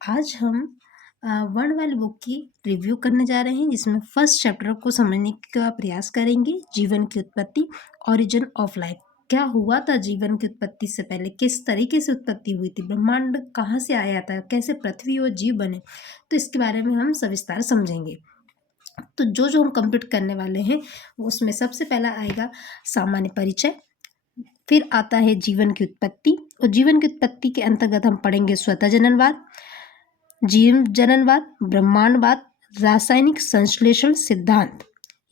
आज हम वर्ण वाली बुक की रिव्यू करने जा रहे हैं, जिसमें फर्स्ट चैप्टर को समझने का प्रयास करेंगे। जीवन की उत्पत्ति, ओरिजिन ऑफ लाइफ। क्या हुआ था जीवन की उत्पत्ति से पहले, किस तरीके से उत्पत्ति हुई थी, ब्रह्मांड कहाँ से आया था, कैसे पृथ्वी और जीव बने, तो इसके बारे में हम सविस्तार समझेंगे। तो जो हम कंप्लीट करने वाले हैं उसमें सबसे पहला आएगा सामान्य परिचय, फिर आता है जीवन की उत्पत्ति, और जीवन की उत्पत्ति के अंतर्गत हम पढ़ेंगे स्वतः जननवाद, जीव जननवाद, ब्रह्मांडवाद, रासायनिक संश्लेषण सिद्धांत।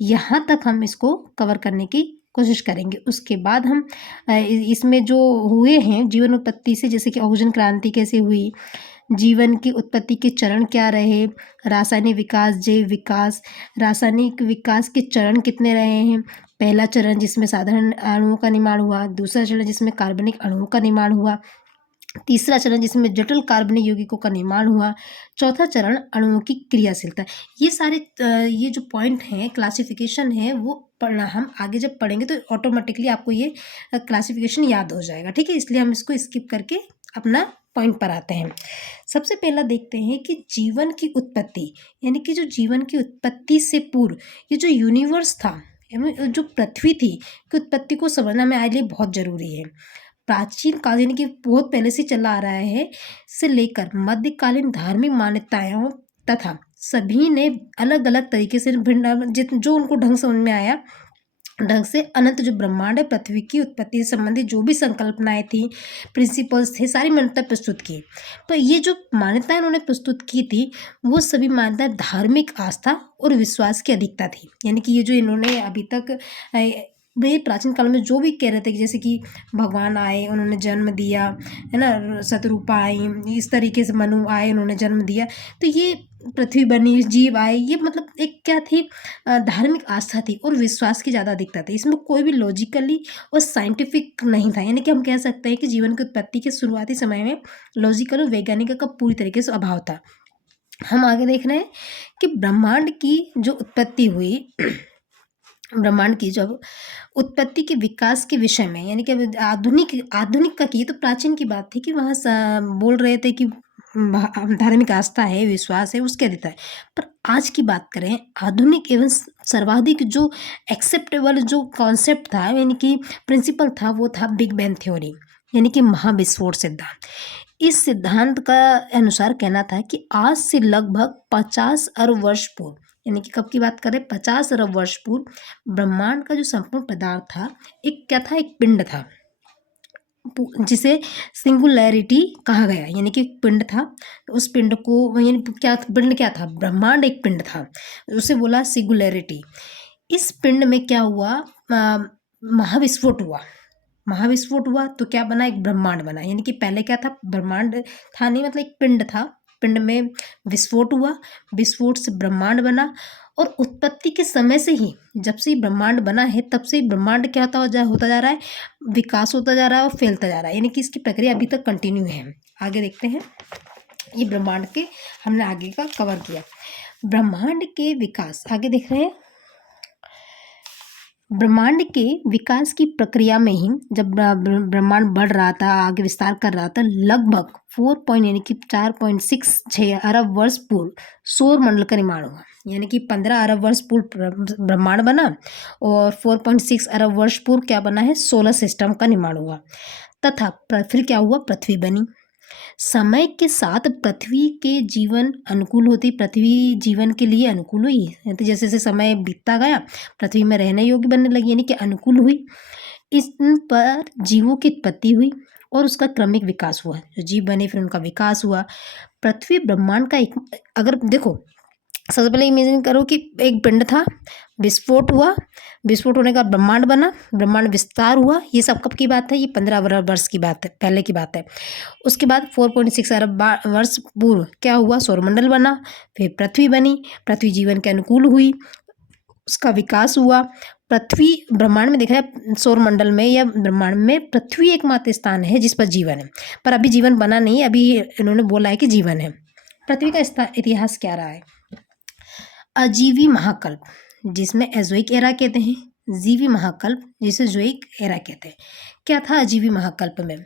यहाँ तक हम इसको कवर करने की कोशिश करेंगे। उसके बाद हम इसमें जो हुए हैं जीवन उत्पत्ति से, जैसे कि ओजोन क्रांति कैसे हुई, जीवन की उत्पत्ति के चरण क्या रहे, रासायनिक विकास, जैव विकास, रासायनिक विकास के चरण कितने रहे हैं। पहला चरण जिसमें साधारण अणुओं का निर्माण हुआ, दूसरा चरण जिसमें कार्बनिक अणुओं का निर्माण हुआ, तीसरा चरण जिसमें जटिल कार्बनिक यौगिकों का निर्माण हुआ, चौथा चरण अणुओं की क्रियाशीलता। ये सारे ये जो पॉइंट हैं, क्लासिफिकेशन है, वो पढ़ना हम आगे जब पढ़ेंगे तो ऑटोमेटिकली आपको ये क्लासिफिकेशन याद हो जाएगा। ठीक है, इसलिए हम इसको स्किप करके अपना पॉइंट पर आते हैं। सबसे पहला देखते हैं कि जीवन की उत्पत्ति, यानी कि जो जीवन की उत्पत्ति से पूर्व ये जो यूनिवर्स था, जो पृथ्वी थी की उत्पत्ति को समझना मेरे लिए बहुत जरूरी है। प्राचीन काल यानी कि बहुत पहले से चला आ रहा है से लेकर मध्यकालीन धार्मिक मान्यताओं तथा सभी ने अलग अलग तरीके से भिन्न जो उनको ढंग समझ में आया ढंग से अनंत जो ब्रह्मांड है, पृथ्वी की उत्पत्ति से संबंधित जो भी संकल्पनाएं थी, प्रिंसिपल्स थे, सारी मान्यताएं प्रस्तुत की। तो ये जो मान्यताएं उन्होंने प्रस्तुत की थी वो सभी मान्यताएं धार्मिक आस्था और विश्वास की अधिकता थी। यानी कि ये जो इन्होंने अभी तक वे प्राचीन काल में जो भी कह रहे थे कि जैसे कि भगवान आए, उन्होंने जन्म दिया, है ना, शतरूपा आई, इस तरीके से मनु आए, उन्होंने जन्म दिया, तो ये पृथ्वी बनी, जीव आए, ये मतलब एक क्या थी, धार्मिक आस्था थी और विश्वास की ज़्यादा अधिकता थी। इसमें कोई भी लॉजिकली और साइंटिफिक नहीं था। यानी कि हम कह सकते हैं कि जीवन की उत्पत्ति के शुरुआती समय में लॉजिकल और वैज्ञानिक का पूरी तरीके से अभाव था। हम आगे देख रहे हैं कि ब्रह्मांड की जो उत्पत्ति हुई ब्रह्मांड की जब उत्पत्ति के विकास के विषय में, यानी कि आधुनिक का की, तो प्राचीन की बात थी कि वहाँ बोल रहे थे कि धार्मिक आस्था है, विश्वास है, उसके अधिकता है। पर आज की बात करें, आधुनिक एवं सर्वाधिक जो एक्सेप्टेबल जो कॉन्सेप्ट था, यानी कि प्रिंसिपल था, वो था बिग बैंग थ्योरी, यानी कि महाविस्फोट सिद्धांत। इस सिद्धांत का अनुसार कहना था कि आज से लगभग 50 अरब वर्ष पूर्व, यानी कि कब की बात करें, 50 अरब वर्ष पूर्व ब्रह्मांड का जो संपूर्ण पदार्थ था, एक क्या था, एक पिंड था, जिसे सिंगुलैरिटी कहा गया। यानी कि पिंड था, उस पिंड को, यानी क्या पिंड क्या था, ब्रह्मांड एक पिंड था, उसे बोला सिंगुलैरिटी। इस पिंड में क्या हुआ, महाविस्फोट हुआ। महाविस्फोट हुआ तो क्या बना, एक ब्रह्मांड बना। यानी कि पहले क्या था, ब्रह्मांड था नहीं, मतलब एक पिंड था, पिंड में विस्फोट हुआ, विस्फोट से ब्रह्मांड बना। और उत्पत्ति के समय से ही, जब से ब्रह्मांड बना है, तब से ही ब्रह्मांड क्या होता जा रहा है, विकास होता जा रहा है और फैलता जा रहा है। यानी कि इसकी प्रक्रिया अभी तक कंटिन्यू है। आगे देखते हैं, ये ब्रह्मांड के हमने आगे का कवर किया। ब्रह्मांड के विकास आगे देख रहे हैं। ब्रह्मांड के विकास की प्रक्रिया में ही जब ब्रह्मांड बढ़ रहा था, आगे विस्तार कर रहा था, लगभग 4.6 अरब वर्ष पूर्व सौर मंडल का निर्माण हुआ। यानी कि 15 अरब वर्ष पूर्व ब्रह्मांड बना और 4.6 अरब वर्ष पूर्व क्या बना है, सोलर सिस्टम का निर्माण हुआ। तथा फिर क्या हुआ, पृथ्वी बनी। समय के साथ पृथ्वी के जीवन अनुकूल होती, पृथ्वी जीवन के लिए अनुकूल हुई। तो जैसे जैसे समय बीतता गया, पृथ्वी में रहने योग्य बनने लगी, यानी कि अनुकूल हुई। इस पर जीवों की उत्पत्ति हुई और उसका क्रमिक विकास हुआ। जो जीव बने फिर उनका विकास हुआ। पृथ्वी ब्रह्मांड का एक, अगर देखो सबसे पहले इमेजिन करो कि एक पिंड था, विस्फोट हुआ, विस्फोट होने का ब्रह्मांड बना, ब्रह्मांड विस्तार हुआ। ये सब कब की बात है, ये 15 अरब वर्ष की बात है, पहले की बात है। उसके बाद 4.6 अरब वर्ष पूर्व क्या हुआ, सौरमंडल बना, फिर पृथ्वी बनी, पृथ्वी जीवन के अनुकूल हुई, उसका विकास हुआ। पृथ्वी ब्रह्मांड में, देखा है सौरमंडल में या ब्रह्मांड में पृथ्वी एकमात्र स्थान है जिस पर जीवन है, पर अभी जीवन बना नहीं, अभी इन्होंने बोला है कि जीवन है। पृथ्वी का इतिहास क्या रहा है, अजीवी महाकल्प, जिसमें एजोइक एरा कहते हैं, जीवी महाकल्प जिसे जोइक एरा कहते हैं। क्या था अजीवी महाकल्प में,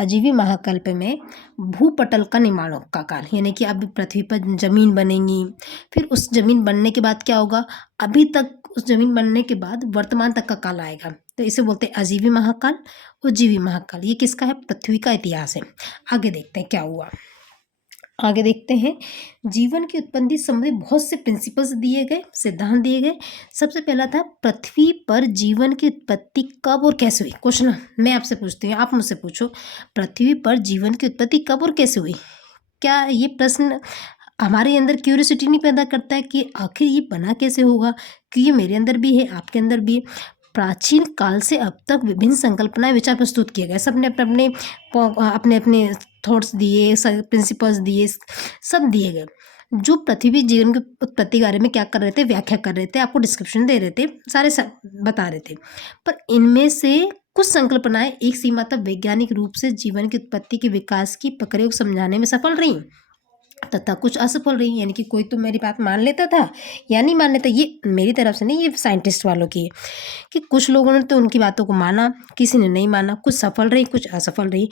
अजीवी महाकल्प में भूपटल का निर्माण का काल, यानी कि अब पृथ्वी पर जमीन बनेगी, फिर उस जमीन बनने के बाद क्या होगा, अभी तक उस जमीन बनने के बाद वर्तमान तक का काल आएगा, तो इसे बोलते हैं अजीवी महाकाल और जीवी महाकाल। ये किसका है, पृथ्वी का इतिहास है। आगे देखते हैं क्या हुआ। आगे देखते हैं, जीवन की उत्पत्ति संबंधी बहुत से प्रिंसिपल्स दिए गए, सिद्धांत दिए गए। सबसे पहला था पृथ्वी पर जीवन की उत्पत्ति कब और कैसे हुई। क्वेश्चन मैं आपसे पूछती हूँ, आप मुझसे पूछो, पृथ्वी पर जीवन की उत्पत्ति कब और कैसे हुई। क्या ये प्रश्न हमारे अंदर क्यूरियोसिटी नहीं पैदा करता है कि आखिर ये बना कैसे होगा, कि ये मेरे अंदर भी है, आपके अंदर भी है। प्राचीन काल से अब तक विभिन्न संकल्पनाएं विचार प्रस्तुत किए गए, सबने अपने अपने अपने अपने थॉट्स दिए, प्रिंसिपल्स दिए, सब दिए गए, जो पृथ्वी जीवन की उत्पत्ति के बारे में क्या कर रहे थे, व्याख्या कर रहे थे, आपको डिस्क्रिप्शन दे रहे थे, सारे सब बता रहे थे। पर इनमें से कुछ संकल्पनाएं एक सीमा तक वैज्ञानिक रूप से जीवन की उत्पत्ति के विकास की प्रक्रिया को समझाने में सफल रही तथा कुछ असफल रही। यानी कि कोई तो मेरी बात मान लेता था या नहीं मान लेता, ये मेरी तरफ से नहीं, ये साइंटिस्ट वालों की है कि कुछ लोगों ने तो उनकी बातों को माना, किसी ने नहीं माना, कुछ सफल रही कुछ असफल रही।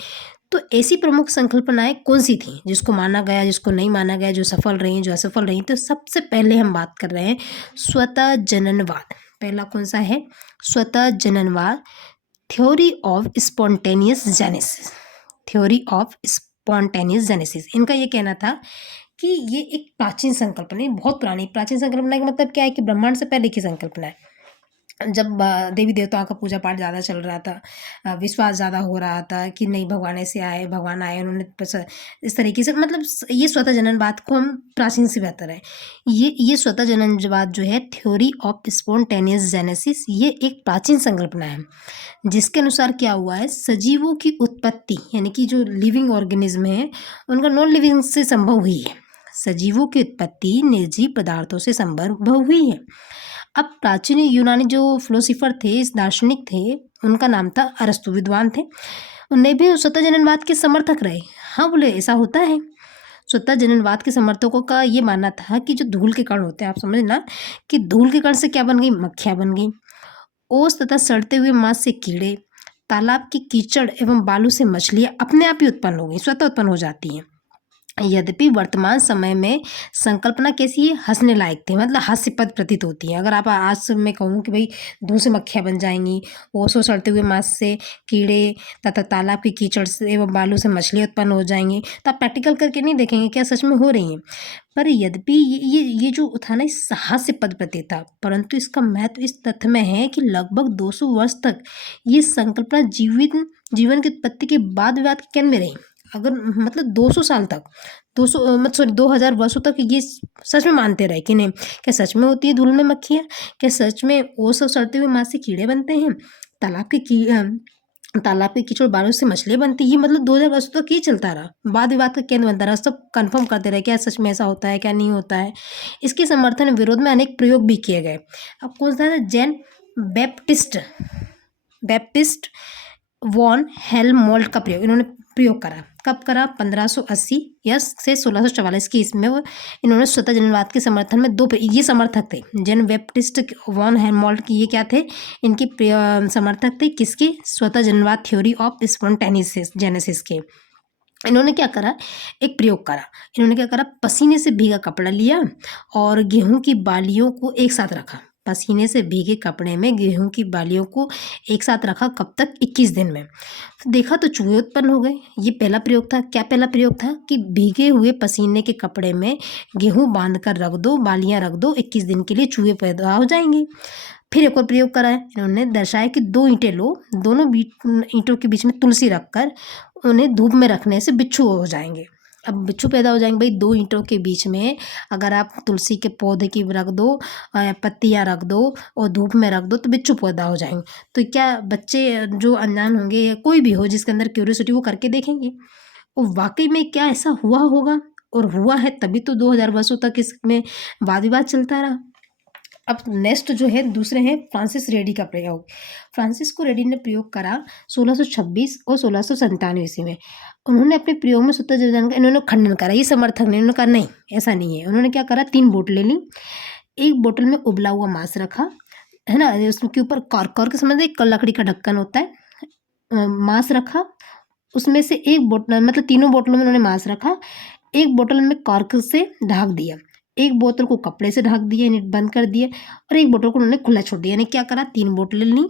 तो ऐसी प्रमुख संकल्पनाएं कौन सी थी जिसको माना गया, जिसको नहीं माना गया, जो सफल रही, जो असफल रही। तो सबसे पहले हम बात कर रहे हैं स्वतः जननवाद। पहला कौन सा है, स्वतः जननवाद, theory of spontaneous genesis. Theory of spontaneous genesis, इनका ये कहना था कि ये एक प्राचीन संकल्पना है, बहुत पुरानी। प्राचीन संकल्पना का मतलब क्या है कि ब्रह्मांड से पहले की संकल्पना है। जब देवी देवताओं का पूजा पाठ ज़्यादा चल रहा था, विश्वास ज़्यादा हो रहा था कि नहीं भगवान ऐसे आए, भगवान आए, उन्होंने बस इस तरीके से, मतलब ये स्वतः जननवाद को हम प्राचीन से बेहतर है। ये स्वतः जननवाद जो है, थ्योरी ऑफ स्पॉन्टेनियस जेनेसिस, ये एक प्राचीन संकल्पना है जिसके अनुसार क्या हुआ है, सजीवों की उत्पत्ति, यानी कि जो लिविंग ऑर्गेनिज्म है उनका नॉन लिविंग से संभव हुई है। सजीवों की उत्पत्ति निर्जीव पदार्थों से संभव हुई है। अब प्राचीन यूनानी जो फिलोसोफर थे, इस दार्शनिक थे, उनका नाम था अरस्तु, विद्वान थे। उन्हें भी स्वतः जननवाद के समर्थक रहे। हाँ, बोले ऐसा होता है। स्वतः जननवाद के समर्थकों का ये मानना था कि जो धूल के कण होते हैं, आप समझना कि धूल के कण से क्या बन गई, मक्खियाँ बन गई। ओस तथा सड़ते हुए मांस से कीड़े, तालाब की कीचड़ एवं बालू से मछलियाँ अपने आप ही उत्पन्न हो गई, स्वतः उत्पन्न हो जाती हैं। यद्यपि वर्तमान समय में संकल्पना कैसी है, हंसने लायक थी, मतलब हास्यपद प्रतीत होती है। अगर आप आज से मैं कहूँ कि भाई धूल से मक्खियाँ बन जाएंगी, ओसों सड़ते हुए मांस से कीड़े तथा तालाब की कीचड़ से एवं बालू से मछलियाँ उत्पन्न हो जाएंगी, तो आप प्रैक्टिकल करके नहीं देखेंगे क्या सच में हो रही हैं। पर यद्यपि ये जो था ना, इस हास्यपद प्रतीत था, परंतु इसका महत्व इस तथ्य में है कि लगभग 200 वर्ष तक ये संकल्पना जीवन की उत्पत्ति के बाद विवाद के केंद्र में रही। अगर मतलब 200 साल तक, 200 मत सॉरी 2000 वर्षों तक ये सच में मानते रहे कि नहीं, क्या सच में होती है धूल में मक्खियाँ, क्या सच में वो सब सड़ते हुए मांस से कीड़े बनते हैं, तालाब के कीचड़ बालू से मछलियाँ बनती, ये मतलब 2000 वर्षों तक ये चलता रहा, वाद विवाद का केंद्र बनता रहा। सब कंफर्म करते रहे क्या सच में ऐसा होता है, क्या नहीं होता है। इसके समर्थन विरोध में अनेक प्रयोग भी किए गए। अब कौन सा है, जैन बैप्टिस्ट वॉन हेल्महोल्ट्ज का प्रयोग इन्होंने प्रयोग करा। कब करा, 1580 या से 1644 की इसमें इन्होंने स्वतः जननवाद के समर्थन में ये समर्थक थे, जैन बैप्टिस्ट वॉन हेल्महोल्ट्ज की, ये क्या थे, इनके समर्थक थे किसके, स्वतः जननवाद थ्योरी ऑफ स्पॉन्टेनियस जेनेसिस के। इन्होंने क्या करा, एक प्रयोग करा। इन्होंने क्या करा, पसीने से भीगा कपड़ा लिया और गेहूं की बालियों को एक साथ रखा। पसीने से भीगे कपड़े में गेहूं की बालियों को एक साथ रखा, कब तक, 21 दिन में। देखा तो चूहे उत्पन्न हो गए। ये पहला प्रयोग था। क्या पहला प्रयोग था कि भीगे हुए पसीने के कपड़े में गेहूं बांध कर रख दो, बालियां रख दो, 21 दिन के लिए चूहे पैदा हो जाएंगे। फिर एक और प्रयोग करा है, इन्होंने दर्शाया कि 2 ईंटें लो, दोनों ईंटों के बीच में तुलसी रखकर उन्हें धूप में रखने से बिच्छू हो जाएंगे। अब बिच्छू पैदा हो जाएंगे भाई, 2 ईंटों के बीच में अगर आप तुलसी के पौधे की रख दो, पत्तियां रख दो और धूप में रख दो, तो बिच्छू पैदा हो जाएंगे। तो क्या बच्चे जो अनजान होंगे या कोई भी हो जिसके अंदर क्यूरियोसिटी, वो करके देखेंगे और वाकई में क्या ऐसा हुआ होगा, और हुआ है, तभी तो 2000 वर्षों तक इसमें वाद विवाद चलता रहा। अब नेक्स्ट जो है दूसरे हैं फ्रांसिस रेडी का प्रयोग। फ्रांसिस्को रेडी ने प्रयोग करा 1626 और 1697 ईस्वी में। उन्होंने अपने प्रयोग में स्वतः जनन का इन्होंने खंडन करा, ये समर्थक ने, उन्होंने कहा नहीं ऐसा नहीं है। उन्होंने क्या करा, 3 बोतलें ली, एक बोतल में उबला हुआ मांस रखा, है ना, उसके ऊपर कॉर्क के समझ एक लकड़ी का ढक्कन होता है, मांस रखा, उसमें से एक बोतल मतलब तीनों बोतलों में उन्होंने मांस रखा, एक बोतल में कॉर्क से ढक दिया, एक बोतल को कपड़े से ढक दिया यानी बंद कर दिया, और एक बोतल को उन्होंने खुला छोड़ दिया। यानी क्या करा, 3 बोतलें लीं,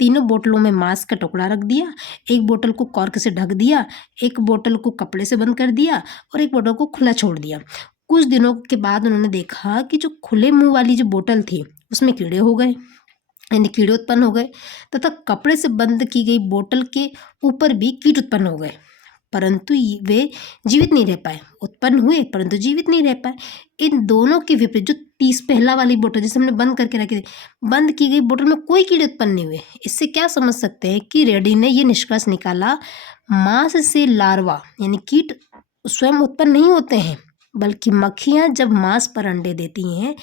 तीनों बोतलों में मांस का टुकड़ा रख दिया, एक बोतल को कॉर्क से ढक दिया, एक बोतल को कपड़े से बंद कर दिया और एक बोतल को खुला छोड़ दिया। कुछ दिनों के बाद उन्होंने देखा कि जो खुले मुंह वाली जो बोतल थी उसमें कीड़े हो गए, यानी कीड़े उत्पन्न हो गए, तथा कपड़े से बंद की गई बोतल के ऊपर भी कीट उत्पन्न हो गए, परंतु वे जीवित नहीं रह पाए। उत्पन्न हुए परंतु जीवित नहीं रह पाए। इन दोनों के विपरीत जो पहला वाली बोतल जिसे हमने बंद करके रखी थी, बंद की गई बोतल में कोई कीड़े उत्पन्न नहीं हुए। इससे क्या समझ सकते हैं कि रेड्डी ने ये निष्कर्ष निकाला, मांस से लार्वा यानी कीट स्वयं उत्पन्न नहीं होते हैं, बल्कि मक्खियां जब मांस पर अंडे देती हैं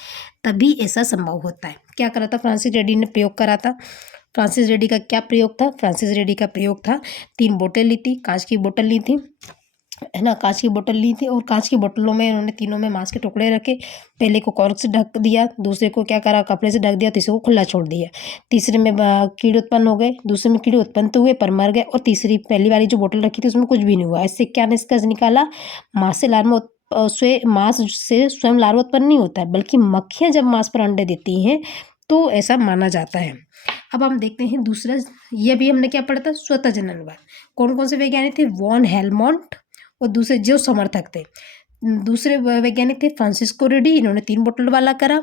तभी ऐसा संभव होता है। क्या करा था फ्रांसिस रेड्डी ने, प्रयोग करा था। फ्रांसिस रेड्डी का क्या प्रयोग था, फ्रांसिस रेड्डी का प्रयोग था, 3 बोतल ली थी, कांच की बोतल ली थी, है ना, कांच की बोतल ली थी और कांच की बोतलों में उन्होंने तीनों में मांस के टुकड़े रखे। पहले को कॉर्क से ढक दिया, दूसरे को क्या करा, कपड़े से ढक दिया, तीसरे को खुला छोड़ दिया। तीसरे में कीड़े उत्पन्न हो गए, दूसरे में कीड़े उत्पन्न तो हुए पर मर गए, और तीसरी पहली वाली जो बोतल रखी थी उसमें कुछ भी नहीं हुआ। इससे क्या निष्कर्ष निकाला, मांस से लार्वा मांस से स्वयं लार्वा उत्पन्न नहीं होता है, बल्कि मक्खियां जब मांस पर अंडे देती हैं तो ऐसा माना जाता है। अब हम देखते हैं दूसरा, ये भी हमने क्या पढ़ा था, स्वतः जननवाद। कौन कौन से वैज्ञानिक थे, वॉन हेलमोंट और दूसरे जो समर्थक थे। दूसरे वैज्ञानिक थे फ्रांसिस्को रेड्डी, इन्होंने 3 बोतल वाला करा,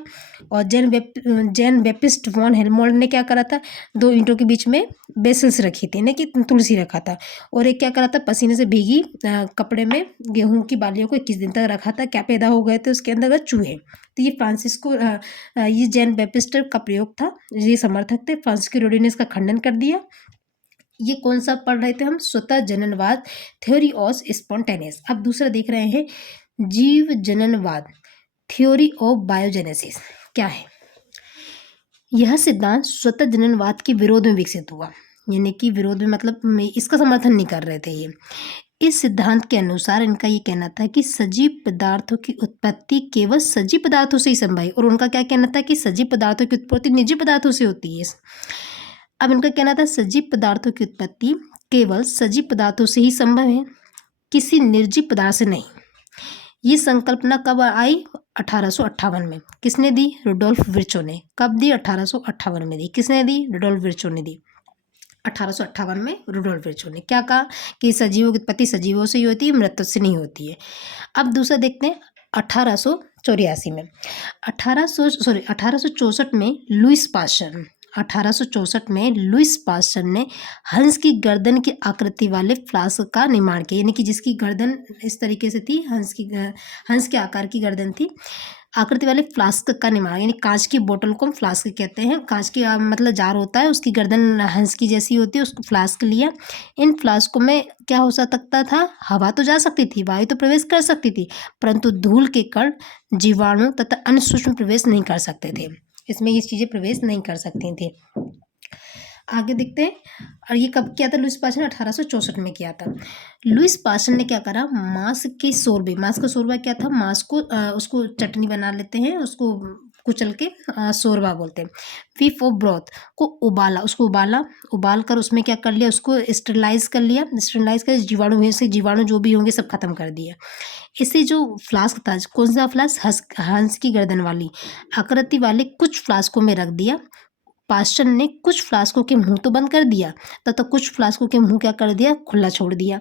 और जैन बैप्टिस्ट वॉन हेलमोंट ने क्या करा था, 2 ईंटों के बीच में बेसिल्स रखी थी, यानी कि तुलसी रखा था, और एक क्या करा था, पसीने से भीगी कपड़े में गेहूं की बालियों को 21 दिन तक रखा था। क्या पैदा हो गए थे उसके अंदर, चूहे। तो ये फ्रांसिस्को ये जैन बैप्टिस्ट का प्रयोग था, ये समर्थक थे। फ्रांसिस्को रेड्डी ने इसका खंडन कर दिया। ये कौन सा पढ़ रहे थे हम, स्वतः जननवाद, थ्योरी ऑफ स्पॉन्टेनियस। अब दूसरा देख रहे हैं जीव जननवाद, थ्योरी ऑफ बायोजेनेसिस। क्या है यह सिद्धांत, स्वतः जननवाद के विरोध में विकसित हुआ, यानी कि विरोध में मतलब इसका समर्थन नहीं कर रहे थे ये। इस सिद्धांत के अनुसार इनका ये कहना था कि सजीव पदार्थों की उत्पत्ति केवल सजीव पदार्थों से ही संभव है, और उनका क्या कहना था कि सजीव पदार्थों की उत्पत्ति निर्जीव पदार्थों से होती है। अब इनका कहना था सजीव पदार्थों की उत्पत्ति केवल सजीव पदार्थों से ही संभव है, किसी निर्जीव पदार्थ से नहीं। ये संकल्पना कब आई, 1858 में। किसने दी, रुडोल्फ विर्चो ने। कब दी, 1858 में दी। किसने दी, रुडोल्फ विर्चो ने दी। 1858 में रुडोल्फ विर्चो ने क्या कहा कि सजीवों की उत्पत्ति सजीवों से ही होती है, मृत से नहीं होती है। अब दूसरा देखते हैं 1864 में 1864 में लुईस पास्चर 1864 में लुईस पास्चर ने हंस की गर्दन की आकृति वाले फ्लास्क का निर्माण किया, यानी कि जिसकी गर्दन इस तरीके से थी, हंस के आकार की गर्दन थी, आकृति वाले फ्लास्क का निर्माण, यानी कांच की बोतल को हम फ्लास्क कहते हैं। कांच की मतलब जार होता है, उसकी गर्दन हंस की जैसी होती है, उसको फ्लास्क लिया। इन फ्लास्कों में क्या हो सकता था, हवा तो जा सकती थी, वायु तो प्रवेश कर सकती थी, परंतु धूल के कण, जीवाणु तथा अन्य सूक्ष्म प्रवेश नहीं कर सकते थे। इसमें ये चीज़ें प्रवेश नहीं कर सकती थी। आगे देखते हैं, और ये कब किया था लुईस पास्चर ने, 1864 में किया था। लुईस पास्चर ने क्या करा, मांस का शोरबा क्या था, मांस को उसको चटनी बना लेते हैं, उसको कुचल के शोरबा बोलते हैं। फिफ ऑफ ब्रॉथ को उबाल कर उसमें क्या कर लिया, उसको स्टरलाइज कर जीवाणु जो भी होंगे सब खत्म कर दिया। इससे जो फ्लास्क था, कौन सा फ्लास्क, हंस की गर्दन वाली आकृति वाले कुछ फ्लास्कों में रख दिया। पास्चर ने कुछ फ्लास्कों के मुंह तो बंद कर दिया तथा कुछ फ्लास्कों के मुंह क्या कर दिया, खुला छोड़ दिया।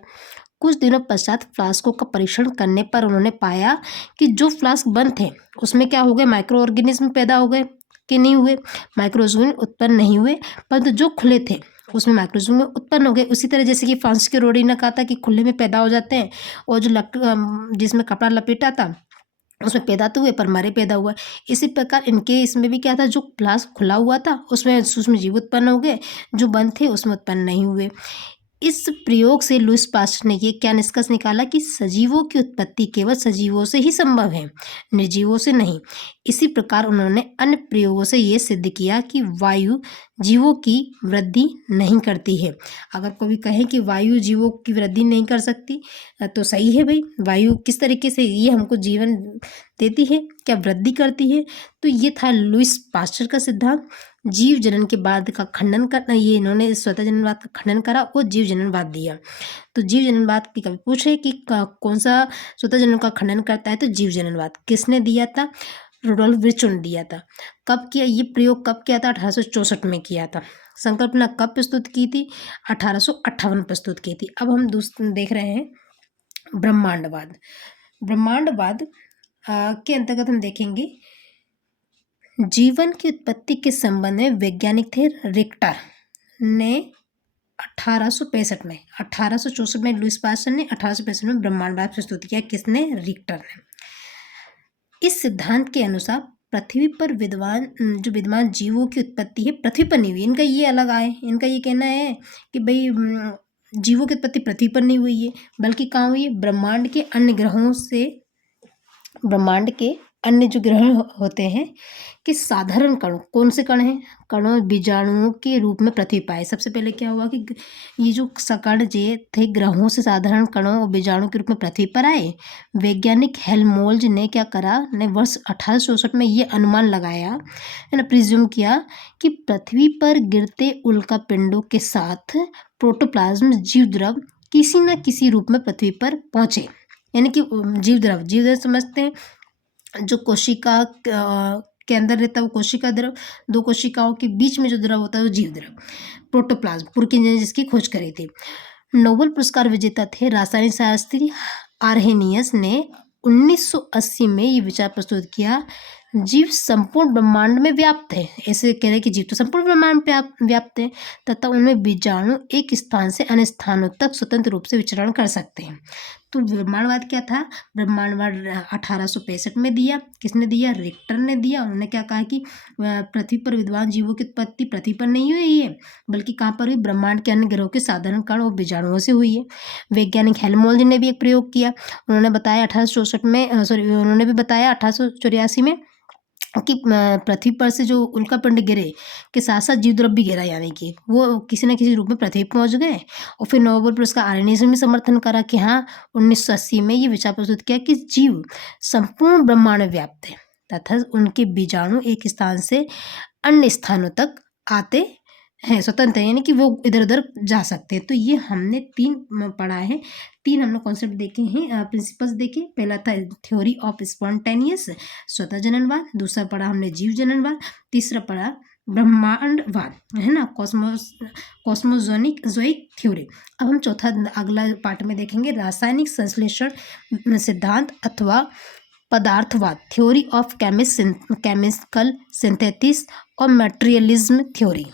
कुछ दिनों पश्चात फ्लास्कों का परीक्षण करने पर उन्होंने पाया कि जो फ्लास्क बंद थे उसमें क्या हो गए, माइक्रो ऑर्गेनिज्म पैदा हो गए कि नहीं हुए, माइक्रोजोम उत्पन्न नहीं हुए, परंतु जो खुले थे उसमें माइक्रोजोम उत्पन्न हो गए। उसी तरह जैसे कि फ्रांसिस्को रेड्डी ने कहा था कि खुले में पैदा हो जाते हैं, और जो जिसमें कपड़ा लपेटा था उसमें पैदा तो हुए पर मरे पैदा हुआ। इसी प्रकार इनके इसमें भी क्या था, जो फ्लास्क खुला हुआ था उसमें सूक्ष्म जीव उत्पन्न हो गए, जो बंद थे उसमें उत्पन्न नहीं हुए। इस प्रयोग से लुईस पास्चर ने ये क्या निष्कर्ष निकाला कि सजीवों की उत्पत्ति केवल सजीवों से ही संभव है, निर्जीवों से नहीं। इसी प्रकार उन्होंने अन्य प्रयोगों से ये सिद्ध किया कि वायु जीवों की वृद्धि नहीं करती है। अगर कोई कहे कि वायु जीवों की वृद्धि नहीं कर सकती तो सही है भाई, वायु किस तरीके से ये हमको जीवन देती है, क्या वृद्धि करती है? तो ये था लुईस पास्चर का सिद्धांत। जीव जनन के बाद का खंडन करना, ये इन्होंने स्वतः जननवाद का खंडन करा और जीव जननवाद दिया। तो जीव जननवाद की कभी पूछे कि कौन सा स्वतः जनन का खंडन करता है, तो जीव जननवाद। किसने दिया था? रुडोल्फ विर्चो ने दिया था। कब किया ये प्रयोग, कब किया था? 1864 में किया था। संकल्पना कब प्रस्तुत की थी? 1858 प्रस्तुत की थी। अब हम देख रहे हैं ब्रह्मांडवाद। ब्रह्मांडवाद के अंतर्गत हम देखेंगे जीवन की उत्पत्ति के संबंध में वैज्ञानिक थे रिक्टर ने 1865 में, 1864 में लुईस पास्चर ने, 1865 में ब्रह्मांडवाद प्रस्तुत किया। किसने? रिक्टर ने। इस सिद्धांत के अनुसार पृथ्वी पर विद्यमान जीवों की उत्पत्ति है पृथ्वी पर नहीं हुई। इनका ये अलग आए, इनका ये कहना है कि भाई जीवों की उत्पत्ति पृथ्वी पर नहीं हुई है, बल्कि कहाँ हुई है? ब्रह्मांड के अन्य ग्रहों से, ब्रह्मांड के अन्य जो ग्रह होते हैं कि साधारण कण, कौन से कण हैं? कणों बीजाणुओं के रूप में पृथ्वी पर आए। सबसे पहले क्या हुआ कि ये जो कण जे थे ग्रहों से साधारण कणों और बीजाणु के रूप में पृथ्वी पर आए। वैज्ञानिक हेल्महोल्ट्ज ने क्या करा, ने वर्ष 1864 में ये अनुमान लगाया, है ना, प्रिज्यूम किया कि पृथ्वी पर गिरते उल्का पिंडों के साथ प्रोटोप्लाज्म जीव द्रव किसी न किसी रूप में पृथ्वी पर पहुंचे। यानी कि जीव द्रव समझते हैं, जो कोशिका के अंदर रहता है वो कोशिका द्रव, दो कोशिकाओं के बीच में जो द्रव होता है वो जीव द्रव। प्रोटोप्लाज्म पुरकिन ने जिसकी खोज करी थी। नोबेल पुरस्कार विजेता थे रासायनिक शास्त्री आर्हेनियस ने 1980 में ये विचार प्रस्तुत किया, जीव संपूर्ण ब्रह्मांड में व्याप्त है। ऐसे कह रहे कि जीव तो संपूर्ण ब्रह्मांड में व्याप्त है तथा उनमें बीजाणु एक स्थान से अन्य स्थानों तक स्वतंत्र रूप से विचरण कर सकते हैं। तो ब्रह्मांडवाद क्या था? ब्रह्मांडवाद 1865 में दिया। किसने दिया? रिक्टर ने दिया। उन्होंने क्या कहा कि पृथ्वी पर विद्यमान जीवों की उत्पत्ति पृथ्वी पर नहीं हुई है, बल्कि कहाँ पर हुई? ब्रह्मांड के अन्य ग्रहों के साधारण कण और बीजाणुओं से हुई है। वैज्ञानिक हेल्महोल्ट्ज ने भी एक प्रयोग किया। उन्होंने बताया 1864 में, उन्होंने भी बताया 1884 में कि पृथ्वी पर से जो उल्कापिंड गिरे के साथ साथ जीव द्रव भी गिरा, यानी कि वो किसी न किसी रूप में पृथ्वी पहुंच गए। और फिर नोबेल पुरस्कार आर्हेनियस ने भी समर्थन करा कि हाँ, 1980 में ये विचार प्रस्तुत किया कि जीव संपूर्ण ब्रह्मांड में व्याप्त है तथा उनके बीजाणु एक स्थान से अन्य स्थानों तक आते हैं, स्वतंत्र है, यानी कि वो इधर उधर जा सकते हैं। तो ये हमने 3 पढ़ा है, 3 हमने कॉन्सेप्ट देखे हैं, प्रिंसिपल्स देखे। पहला था थ्योरी ऑफ स्पॉन्टेनियस, स्वतः जननवाद। दूसरा पढ़ा हमने जीव जननवाद। तीसरा पढ़ा ब्रह्मांडवाद, है ना, कॉस्मोजोइक थ्योरी। अब हम चौथा अगला पार्ट में देखेंगे रासायनिक संश्लेषण सिद्धांत अथवा पदार्थवाद, थ्योरी ऑफ केमिकल सिंथेसिस और मटेरियलिज्म थ्योरी।